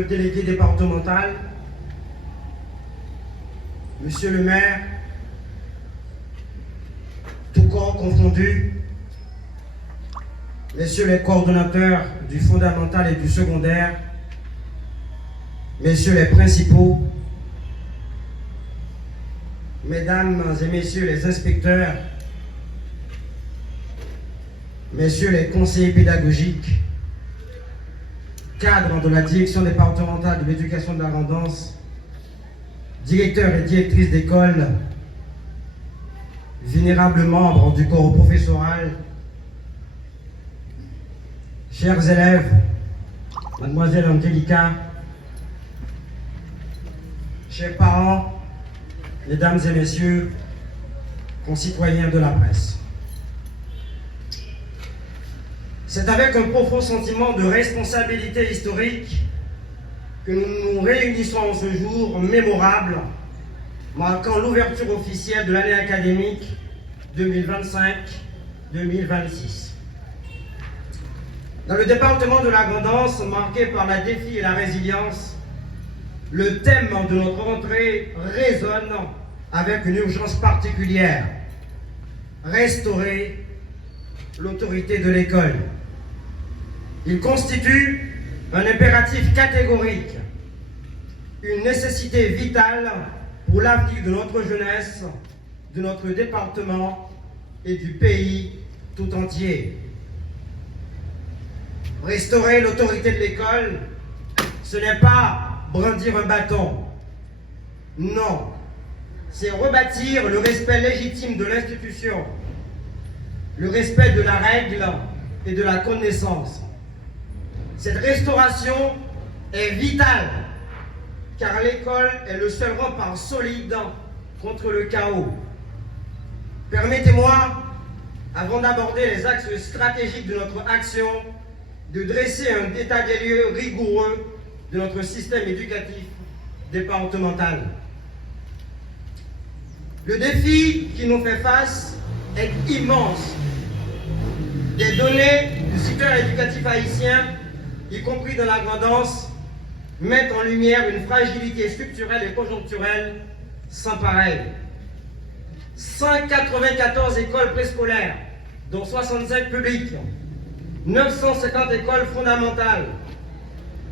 Le délégué départemental, monsieur le maire, tout corps confondu, messieurs les coordonnateurs du fondamental et du secondaire, messieurs les principaux, mesdames et messieurs les inspecteurs, messieurs les conseillers pédagogiques, cadres de la direction départementale de l'éducation de la Randance, directeurs et directrices d'école, vénérables membres du corps professoral, chers élèves, mademoiselle Angélica, chers parents, mesdames et messieurs, concitoyens de la presse. C'est avec un profond sentiment de responsabilité historique que nous nous réunissons en ce jour mémorable, marquant l'ouverture officielle de l'année académique 2025-2026. Dans le département de la Randance, marqué par la défi et la résilience, le thème de notre rentrée résonne avec une urgence particulière: restaurer l'autorité de l'école. Il constitue un impératif catégorique, une nécessité vitale pour l'avenir de notre jeunesse, de notre département et du pays tout entier. Restaurer l'autorité de l'école, ce n'est pas brandir un bâton. Non, c'est rebâtir le respect légitime de l'institution, le respect de la règle et de la connaissance. Cette restauration est vitale, car l'école est le seul rempart solide contre le chaos. Permettez-moi, avant d'aborder les axes stratégiques de notre action, de dresser un état des lieux rigoureux de notre système éducatif départemental. Le défi qui nous fait face est immense. Des données du secteur éducatif haïtien, y compris dans la Randance, mettent en lumière une fragilité structurelle et conjoncturelle sans pareil. 194 écoles préscolaires, dont 65 publiques, 950 écoles fondamentales,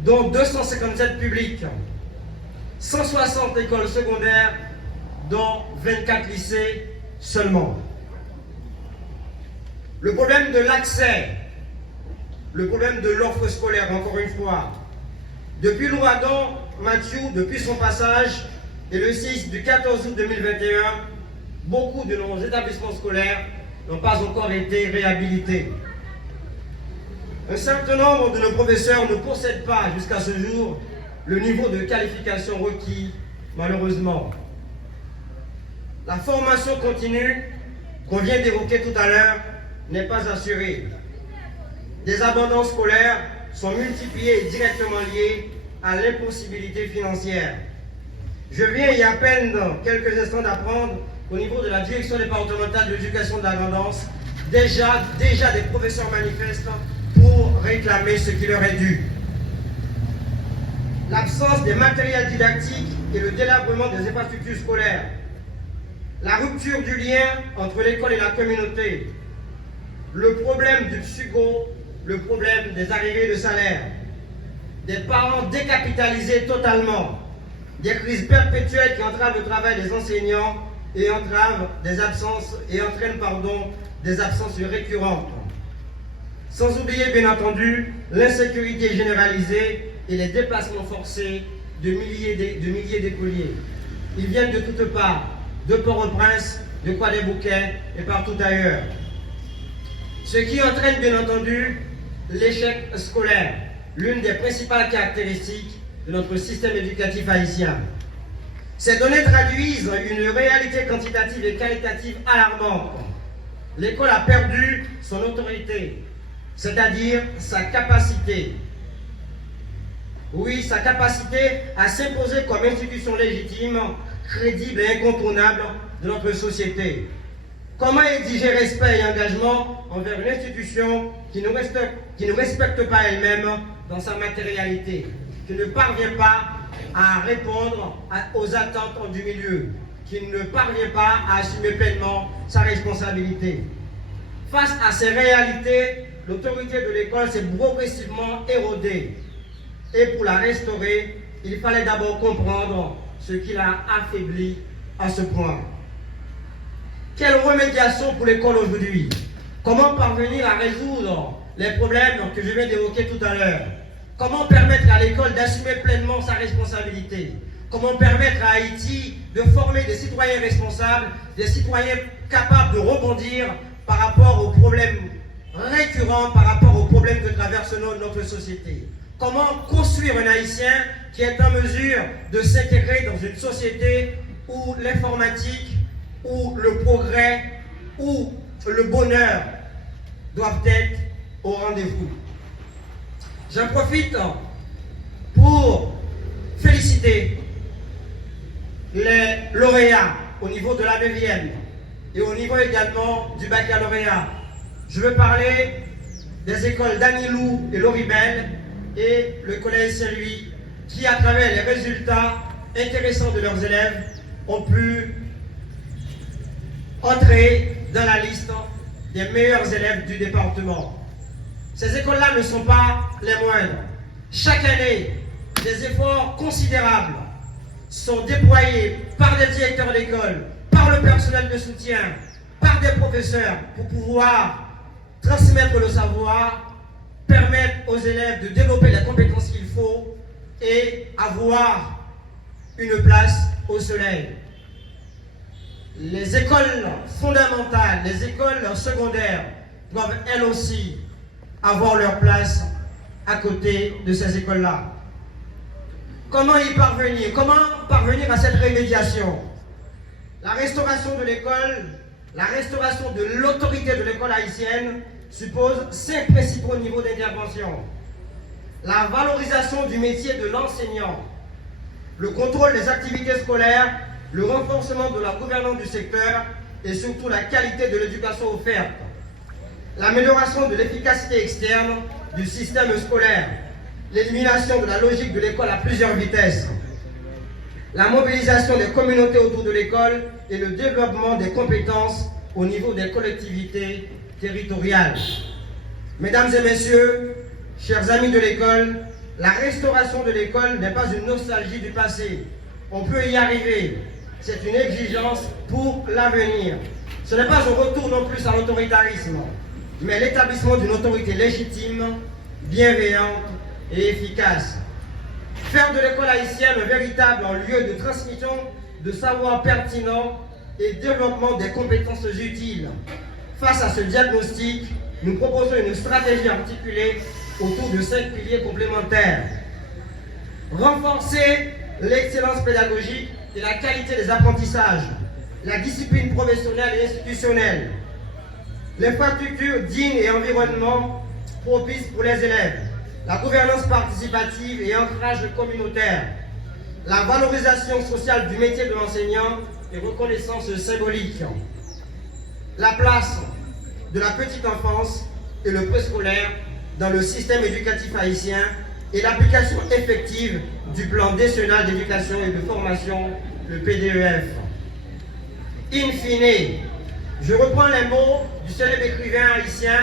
dont 257 publiques, 160 écoles secondaires, dont 24 lycées seulement. Le problème de l'accès, le problème de l'offre scolaire, encore une fois. Depuis l'ouragan Mathieu, depuis son passage, et le 6 du 14 août 2021, beaucoup de nos établissements scolaires n'ont pas encore été réhabilités. Un certain nombre de nos professeurs ne possèdent pas, jusqu'à ce jour, le niveau de qualification requis, malheureusement. La formation continue, qu'on vient d'évoquer tout à l'heure, n'est pas assurée. Des abandons scolaires sont multipliés et directement liés à l'impossibilité financière. Je viens il y a à peine quelques instants d'apprendre qu'au niveau de la direction départementale de l'éducation de la Randance, déjà des professeurs manifestent pour réclamer ce qui leur est dû. L'absence des matériels didactiques et le délabrement des infrastructures scolaires, la rupture du lien entre l'école et la communauté, le problème du psycho, le problème des arrivées de salaire, des parents décapitalisés totalement, des crises perpétuelles qui entravent le travail des enseignants et entraînent des absences récurrentes. Sans oublier, bien entendu, l'insécurité généralisée et les déplacements forcés de milliers d'écoliers. Ils viennent de toutes parts, de Port-au-Prince, de Croix-des-Bouquets et partout ailleurs. Ce qui entraîne, bien entendu, l'échec scolaire, l'une des principales caractéristiques de notre système éducatif haïtien. Ces données traduisent une réalité quantitative et qualitative alarmante. L'école a perdu son autorité, c'est-à-dire sa capacité. Oui, sa capacité à s'imposer comme institution légitime, crédible et incontournable de notre société. Comment exiger respect et engagement envers une institution qui ne respecte pas elle-même dans sa matérialité? qui ne parvient pas à répondre aux attentes du milieu, qui ne parvient pas à assumer pleinement sa responsabilité. Face à ces réalités, l'autorité de l'école s'est progressivement érodée. Et pour la restaurer, il fallait d'abord comprendre ce qui l'a affaibli à ce point. Quelle remédiation pour l'école aujourd'hui? Comment parvenir à résoudre les problèmes que je viens d'évoquer tout à l'heure? Comment permettre à l'école d'assumer pleinement sa responsabilité? Comment permettre à Haïti de former des citoyens responsables, des citoyens capables de rebondir par rapport aux problèmes récurrents, par rapport aux problèmes que traverse notre société? Comment construire un Haïtien qui est en mesure de s'intégrer dans une société où l'informatique, où le progrès, où le bonheur doivent être au rendez-vous? J'en profite pour féliciter les lauréats au niveau de la 9e et au niveau également du baccalauréat. Je veux parler des écoles d'Anilou et Loribel et le collège Saint-Louis qui, à travers les résultats intéressants de leurs élèves, ont pu entrer dans la liste des meilleurs élèves du département. Ces écoles-là ne sont pas les moindres. Chaque année, des efforts considérables sont déployés par des directeurs d'école, par le personnel de soutien, par des professeurs pour pouvoir transmettre le savoir, permettre aux élèves de développer les compétences qu'il faut et avoir une place au soleil. Les écoles fondamentales, les écoles secondaires doivent elles aussi avoir leur place à côté de ces écoles-là. Comment y parvenir? Comment parvenir à cette remédiation? La restauration de l'école, la restauration de l'autorité de l'école haïtienne suppose 5 principaux niveaux d'intervention. La valorisation du métier de l'enseignant, le contrôle des activités scolaires, le renforcement de la gouvernance du secteur et surtout la qualité de l'éducation offerte. L'amélioration de l'efficacité externe du système scolaire, l'élimination de la logique de l'école à plusieurs vitesses, la mobilisation des communautés autour de l'école et le développement des compétences au niveau des collectivités territoriales. Mesdames et messieurs, chers amis de l'école, la restauration de l'école n'est pas une nostalgie du passé. On peut y arriver. C'est une exigence pour l'avenir. Ce n'est pas un retour non plus à l'autoritarisme, mais l'établissement d'une autorité légitime, bienveillante et efficace. Faire de l'école haïtienne un véritable lieu de transmission de savoirs pertinents et développement des compétences utiles. Face à ce diagnostic, nous proposons une stratégie articulée autour de 5 piliers complémentaires. Renforcer l'excellence pédagogique et la qualité des apprentissages, la discipline professionnelle et institutionnelle, l'infrastructure digne et environnement propice pour les élèves, la gouvernance participative et ancrage communautaire, la valorisation sociale du métier de l'enseignant et reconnaissance symbolique, la place de la petite enfance et le préscolaire dans le système éducatif haïtien et l'application effective du plan décennal d'éducation et de formation, le PDEF. In fine, je reprends les mots du célèbre écrivain haïtien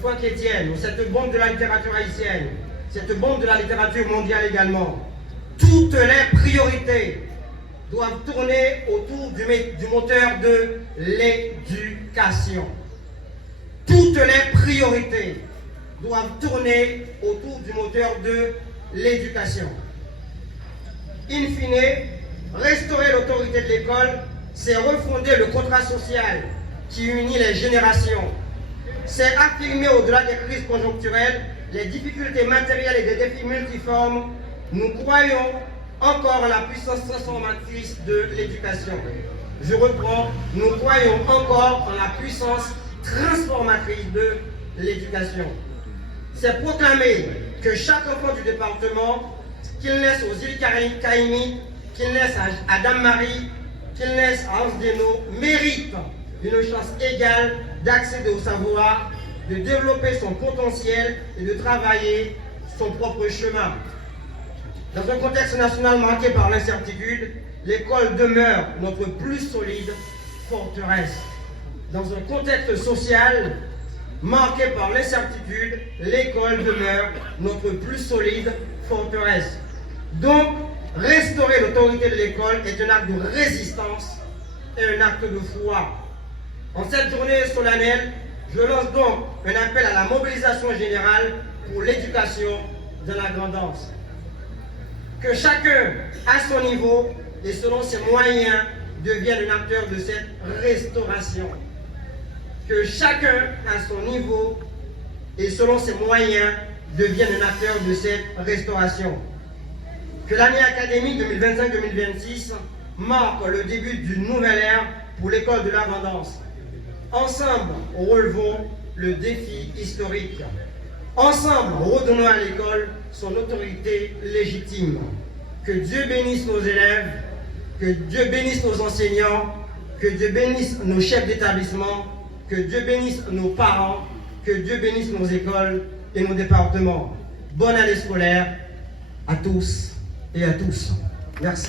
Franck Etienne, cette bombe de la littérature haïtienne, cette bombe de la littérature mondiale également. Toutes les priorités doivent tourner autour du moteur de l'éducation. Toutes les priorités doivent tourner autour du moteur de l'éducation. In fine, restaurer l'autorité de l'école, c'est refonder le contrat social qui unit les générations. C'est affirmer au-delà des crises conjoncturelles, les difficultés matérielles et des défis multiformes. Nous croyons encore en la puissance transformatrice de l'éducation. Je reprends, nous croyons encore en la puissance transformatrice de l'éducation. C'est proclamer que chaque enfant du département, qu'il naisse aux îles Caïmite, qu'il naisse à Dame-Marie, qu'il naisse à Anse-Deno, mérite une chance égale d'accéder au savoir, de développer son potentiel et de travailler son propre chemin. Dans un contexte national marqué par l'incertitude, l'école demeure notre plus solide forteresse. Dans un contexte social marqué par l'incertitude, l'école demeure notre plus solide forteresse. Donc, restaurer l'autorité de l'école est un acte de résistance et un acte de foi. En cette journée solennelle, je lance donc un appel à la mobilisation générale pour l'éducation de la grandance. Que chacun, à son niveau et selon ses moyens, devienne un acteur de cette restauration. Que chacun, à son niveau et selon ses moyens, devienne un acteur de cette restauration. Que l'année académique 2025-2026 marque le début d'une nouvelle ère pour l'école de l'abondance. Ensemble, relevons le défi historique. Ensemble, redonnons à l'école son autorité légitime. Que Dieu bénisse nos élèves, que Dieu bénisse nos enseignants, que Dieu bénisse nos chefs d'établissement, que Dieu bénisse nos parents, que Dieu bénisse nos écoles et nos départements. Bonne année scolaire à tous et à tous. Merci.